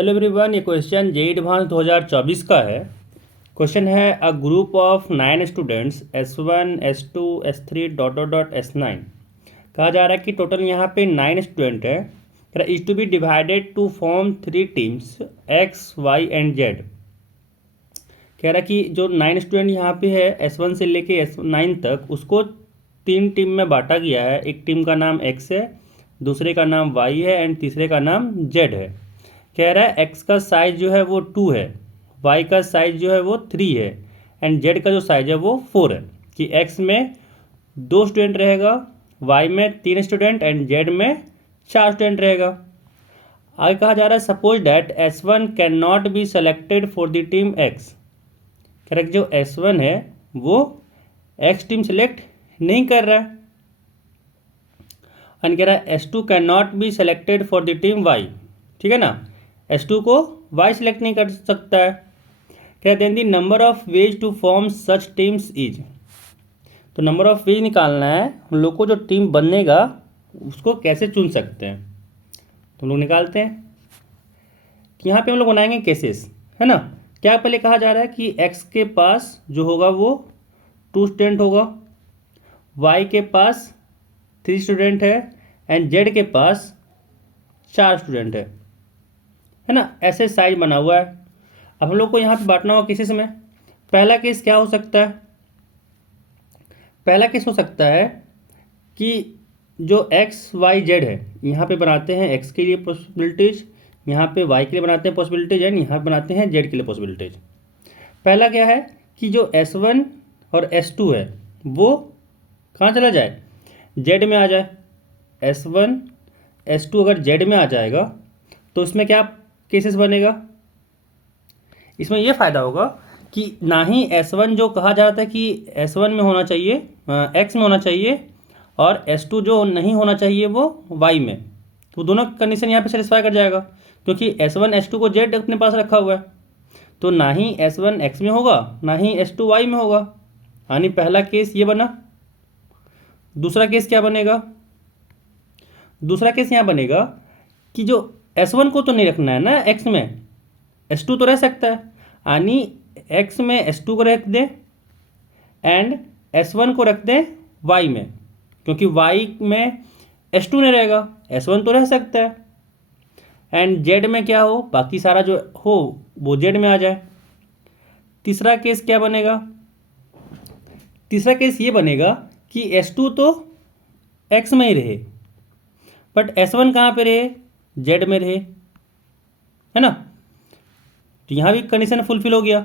Hello everyone, ये question JEE advance 2024 का है। क्वेश्चन है a group of 9 students S1 S2 S3 dot dot dot S9। कहा जा रहा है कि टोटल यहाँ पे 9 स्टूडेंट है। Is to be divided to form 3 teams X Y and Z। कह रहा है कि जो 9 स्टूडेंट यहाँ पे है S1 से लेके S9 तक, उसको 3 टीम में बांटा गया है। एक टीम का नाम X है, दूसरे का नाम Y है एंड तीसरे का नाम Z है। कह रहा है एक्स का साइज जो है वो 2 है, वाई का साइज जो है वो 3 है एंड जेड का जो साइज है वो 4 है। कि एक्स में 2 स्टूडेंट रहेगा, वाई में 3 स्टूडेंट एंड जेड में 4 स्टूडेंट रहेगा। आगे कहा जा रहा है suppose that S1 can not be selected for the team x. कह रहा है कि जो S1 है वो एक्स टीम सेलेक्ट नहीं कर रहा है। एंड कह रहा है S2 can not be selected for the team Y. ठीक है ना, S2 को Y सिलेक्ट नहीं कर सकता है। कहते हैं the number of ways to form such teams is. तो नंबर ऑफ वेज निकालना है हम लोग को, जो टीम बनेगा उसको कैसे चुन सकते हैं। तो हम लोग निकालते हैं कि यहाँ पे हम लोग बनाएंगे केसेस, है ना। क्या पहले कहा जा रहा है कि X के पास जो होगा वो 2 स्टूडेंट होगा, Y के पास 3 स्टूडेंट है एंड Z के पास 4 स्टूडेंट है ना। ऐसे साइज बना हुआ है। अब हम लोग को यहाँ पे बांटना होगा केसेस में। पहला केस क्या हो सकता है, पहला केस हो सकता है कि जो X Y Z है, यहाँ पे बनाते हैं X के लिए पॉसिबिलिटीज, यहाँ पे Y के लिए बनाते हैं पॉसिबिलिटीज एंड यहाँ बनाते हैं Z के लिए पॉसिबिलिटीज। पहला क्या है कि जो S1 और S2 है वो कहाँ चला जाए, Z में आ जाए। S1 S2 अगर Z में आ जाएगा तो इसमें क्या केसेस बनेगा, इसमें यह फ़ायदा होगा कि ना ही S1 जो कहा जा रहा था कि S1 में होना चाहिए, X में होना चाहिए, और S2 जो नहीं होना चाहिए वो Y में, तो दोनों कंडीशन यहाँ पे सेटिस्फाई कर जाएगा। क्योंकि S1 S2 को Z अपने पास रखा हुआ है, तो ना ही S1 X में होगा ना ही S2 Y में होगा। यानी पहला केस ये बना। दूसरा केस क्या बनेगा, दूसरा केस यहाँ बनेगा कि जो S1 को तो नहीं रखना है ना X में, S2 तो रह सकता है। यानी X में S2 को रख दें एंड S1 को रख दें Y में, क्योंकि Y में S2 नहीं रहेगा, S1 तो रह सकता है। एंड Z में क्या हो, बाकी सारा जो हो वो Z में आ जाए। तीसरा केस क्या बनेगा, तीसरा केस ये बनेगा कि S2 तो X में ही रहे बट S1 कहाँ पे रहे, Z में रहे, है ना। तो यहाँ भी कंडीशन फुलफिल हो गया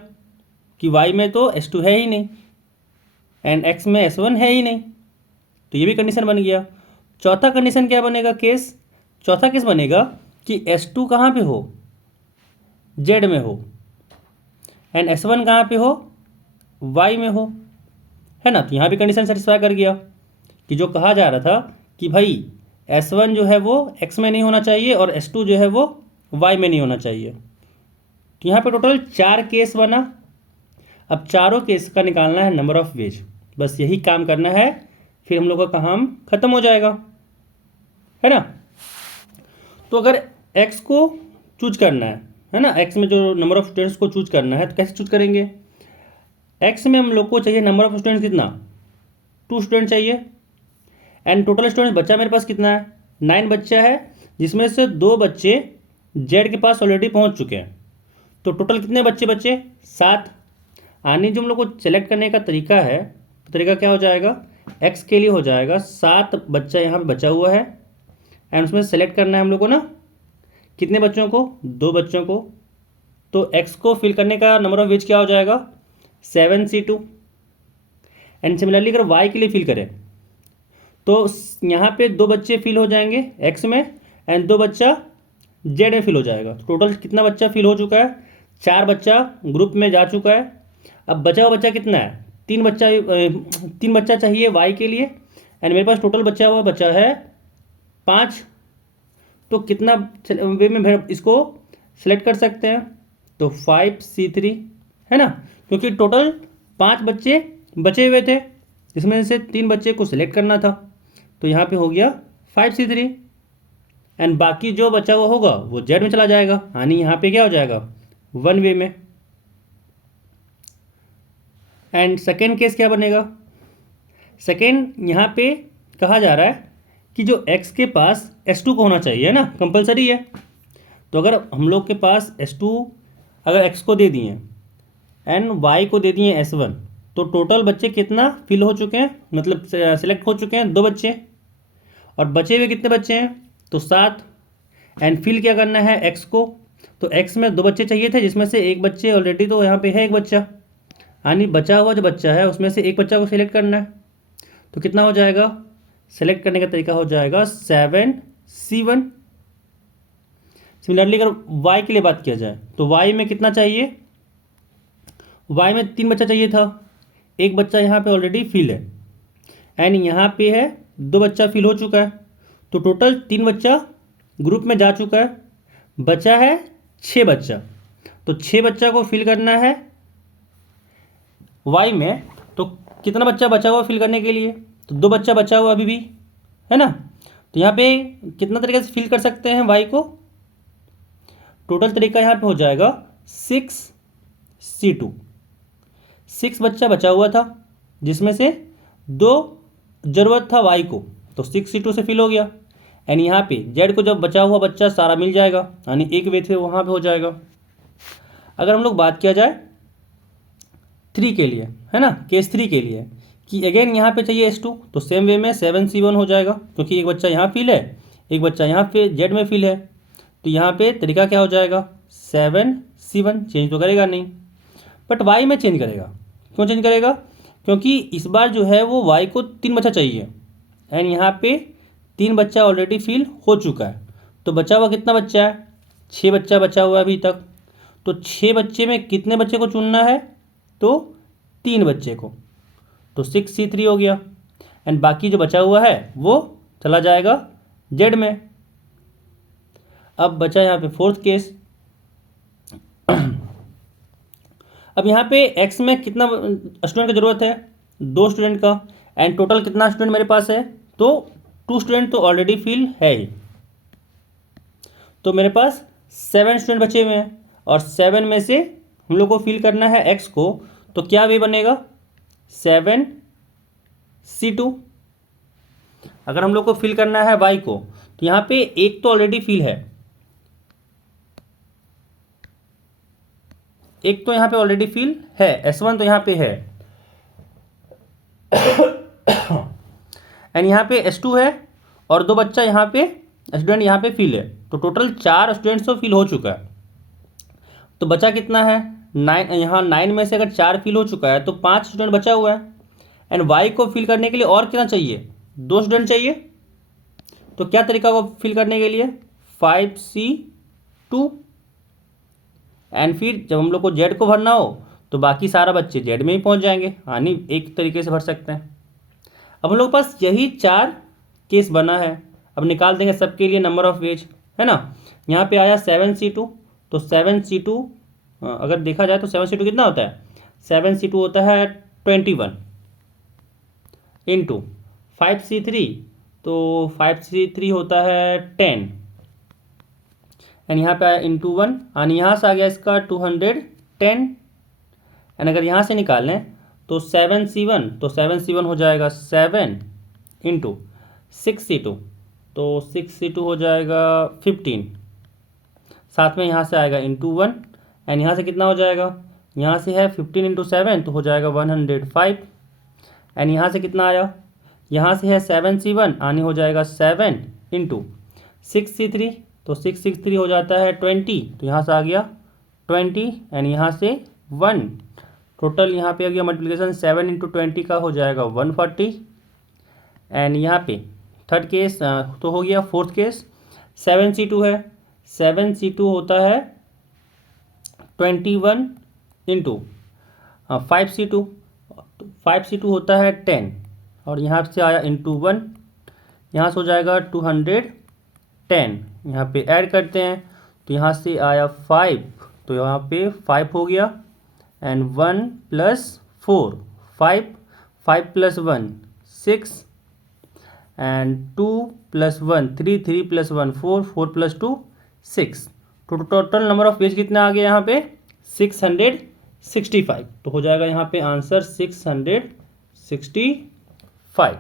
कि Y में तो S2 है ही नहीं एंड X में S1 है ही नहीं, तो ये भी कंडीशन बन गया। चौथा कंडीशन क्या बनेगा केस, चौथा केस बनेगा कि S2 कहाँ पे हो, Z में हो एंड S1 कहाँ पे हो, Y में हो, है ना। तो यहाँ भी कंडीशन सेटिस्फाई कर गया कि जो कहा जा रहा था कि भाई S1 जो है वो X में नहीं होना चाहिए और S2 जो है वो Y में नहीं होना चाहिए। तो यहाँ पे टोटल 4 केस बना। अब चारों केस का निकालना है नंबर ऑफ वेज, बस यही काम करना है, फिर हम लोग का काम खत्म हो जाएगा, है ना। तो अगर X को चूज करना है ना, X में जो नंबर ऑफ स्टूडेंट्स को चूज करना है तो कैसे चूज करेंगे। X में हम लोग को चाहिए नंबर ऑफ स्टूडेंट्स कितना, 2 स्टूडेंट चाहिए एंड टोटल स्टूडेंट बच्चा मेरे पास कितना है, 9 बच्चा है, जिसमें से 2 बच्चे Z के पास ऑलरेडी पहुंच चुके हैं। तो टोटल कितने बच्चे बचे, 7। आने जो हम लोग को सेलेक्ट करने का तरीका है, तो तरीका क्या हो जाएगा, X के लिए हो जाएगा 7 बच्चा यहाँ पे बचा हुआ है एंड उसमें सेलेक्ट करना है हम लोग को ना, कितने बच्चों को, 2 बच्चों को। तो X को फिल करने का नंबर ऑफ वेज क्या हो जाएगा, 7C2। एंड सिमिलरली अगर Y के लिए फिल करें तो यहाँ पे 2 बच्चे फिल हो जाएंगे X में एंड 2 बच्चा Z में फिल हो जाएगा। तो टोटल कितना बच्चा फिल हो चुका है, 4 बच्चा ग्रुप में जा चुका है। अब बचा हुआ बच्चा कितना है, 3 बच्चा चाहिए Y के लिए एंड मेरे पास टोटल बचा हुआ बच्चा है 5। तो कितना वे में इसको सेलेक्ट कर सकते हैं, तो 5C3, है ना। क्योंकि टोटल 5 बच्चे बचे हुए थे, जिसमें से 3 बच्चे को सिलेक्ट करना था, तो यहाँ पे हो गया 5C3। एंड बाकी जो बचा हुआ होगा वो जेड में चला जाएगा, यानी यहाँ पे क्या हो जाएगा, वन वे में। एंड सेकेंड केस क्या बनेगा, सेकेंड यहाँ पे कहा जा रहा है कि जो x के पास S2 को होना चाहिए, है ना, कंपलसरी है। तो अगर हम लोग के पास S2 अगर x को दे दिए एंड y को दे दिए S1, तो टोटल बच्चे कितना फिल हो चुके हैं, मतलब सेलेक्ट हो चुके हैं 2 बच्चे, और बचे हुए कितने बच्चे हैं, तो 7। एंड फिल क्या करना है x को, तो x में 2 बच्चे चाहिए थे, जिसमें से एक बच्चे ऑलरेडी तो यहाँ पे है एक बच्चा, यानी बचा हुआ जो बच्चा है उसमें से एक बच्चा को सिलेक्ट करना है। तो कितना हो जाएगा, सेलेक्ट करने का तरीका हो जाएगा 7C1। सिमिलरली अगर y के लिए बात किया जाए तो y में कितना चाहिए, y में 3 बच्चा चाहिए था, एक बच्चा यहाँ पे ऑलरेडी फिल है, एंड यहाँ पे है 2 बच्चा फिल हो चुका है, तो टोटल 3 बच्चा ग्रुप में जा चुका है, बचा है 6 बच्चा। तो 6 बच्चा को फिल करना है y में, तो कितना बच्चा बचा हुआ फिल करने के लिए, तो 2 बच्चा बचा हुआ अभी भी, है ना। तो यहाँ पे कितना तरीके से फिल कर सकते हैं y को, टोटल तरीका यहाँ पे हो जाएगा 6C2। 6 बच्चा बचा हुआ था, जिसमें से 2 जरूरत था y को, तो 6C2 से फिल हो गया। एंड यहाँ पे z को जब बचा हुआ बच्चा सारा मिल जाएगा, यानी एक वे थे वहाँ पे हो जाएगा। अगर हम लोग बात किया जाए 3 के लिए, है ना, केस 3 के लिए, कि अगेन यहाँ पे चाहिए S2, तो सेम वे में 7C1 हो जाएगा, क्योंकि एक बच्चा यहाँ फिल है, एक बच्चा यहाँ पे जेड में फिल है, तो यहाँ पे तरीका क्या हो जाएगा 7C1, चेंज तो करेगा नहीं, बट y में चेंज करेगा। क्यों चेंज करेगा, क्योंकि इस बार जो है वो y को 3 बच्चा चाहिए, एंड यहाँ पे 3 बच्चा ऑलरेडी फिल हो चुका है, तो बचा हुआ कितना बच्चा है, 6 बच्चा बचा हुआ है अभी तक। तो 6 बच्चे में कितने बच्चे को चुनना है, तो 3 बच्चे को, तो 6C3 हो गया, एंड बाकी जो बचा हुआ है वो चला जाएगा जेड में। अब बचा यहाँ पे फोर्थ केस। अब यहाँ पे x में कितना स्टूडेंट की ज़रूरत है, 2 स्टूडेंट का, एंड टोटल कितना स्टूडेंट मेरे पास है, तो 2 स्टूडेंट तो ऑलरेडी फिल है ही, तो मेरे पास 7 स्टूडेंट बचे हुए हैं, और 7 में से हम लोग को फिल करना है x को, तो क्या वे बनेगा 7C2। अगर हम लोग को फिल करना है y को, तो यहाँ पे एक तो ऑलरेडी फिल है, एक तो यहाँ पे ऑलरेडी फिल है, S1 तो यहाँ पे है, एंड यहाँ पे S2 है, और 2 बच्चा यहाँ पे स्टूडेंट यहाँ पे फिल है, तो टोटल 4 स्टूडेंट्स तो फिल हो चुका है। तो बचा कितना है 9, यहाँ 9 में से अगर 4 फिल हो चुका है तो 5 स्टूडेंट बचा हुआ है, एंड y को फिल करने के लिए और कितना चाहिए, 2 स्टूडेंट चाहिए। तो क्या तरीका को फिल करने के लिए 5C2, एंड फिर जब हम लोग को जेड को भरना हो तो बाकी सारा बच्चे जेड में ही पहुंच जाएंगे, यानी एक तरीके से भर सकते हैं। अब हम लोग के पास यही 4 केस बना है, अब निकाल देंगे सबके लिए नंबर ऑफ वेज, है ना। यहाँ पे आया 7C2, तो 7C2 अगर देखा जाए तो 7C2 कितना होता है, 7C2 होता है 21 इंटू 5C3, तो 5C3 होता है 10, एंड यहाँ पे आया इंटू 1, यानी यहाँ से आ गया इसका 210, एंड अगर यहाँ से निकाल लें तो 7C1, तो 7C1 हो जाएगा 7 इंटू 6C2, तो 6C2 हो जाएगा 15, साथ में यहाँ से आएगा इंटू 1, एंड यहाँ से कितना हो जाएगा, यहाँ से है 15 इंटू 7, तो हो जाएगा 105, एंड यहाँ से कितना आया, यहाँ से है 7C1, यानी हो जाएगा 7 इंटू 6C3, तो 6 हो जाता है 20, तो यहाँ से आ गया 20, एंड यहाँ से 1, टोटल यहाँ पे आ गया मल्टीप्लिकेशन 7 इंटू 20 का हो जाएगा 140, एंड यहाँ पे थर्ड केस तो हो गया। फोर्थ केस 7C2 है, 7C2 होता है 21 इंटू 5C2, 5C2 होता है 10, और यहाँ से आया इंटू 1, यहाँ से हो जाएगा 210, यहाँ पे ऐड करते हैं तो यहाँ से आया 5, तो यहाँ पे 5 हो गया, एंड 1 + 4 5, 5 + 1 6, एंड 2 + 1 3, 3 + 1 4, 4 + 2 6। तो टोटल नंबर ऑफ पेज कितना आ गया यहाँ पे 665। तो हो जाएगा यहाँ पे आंसर 665।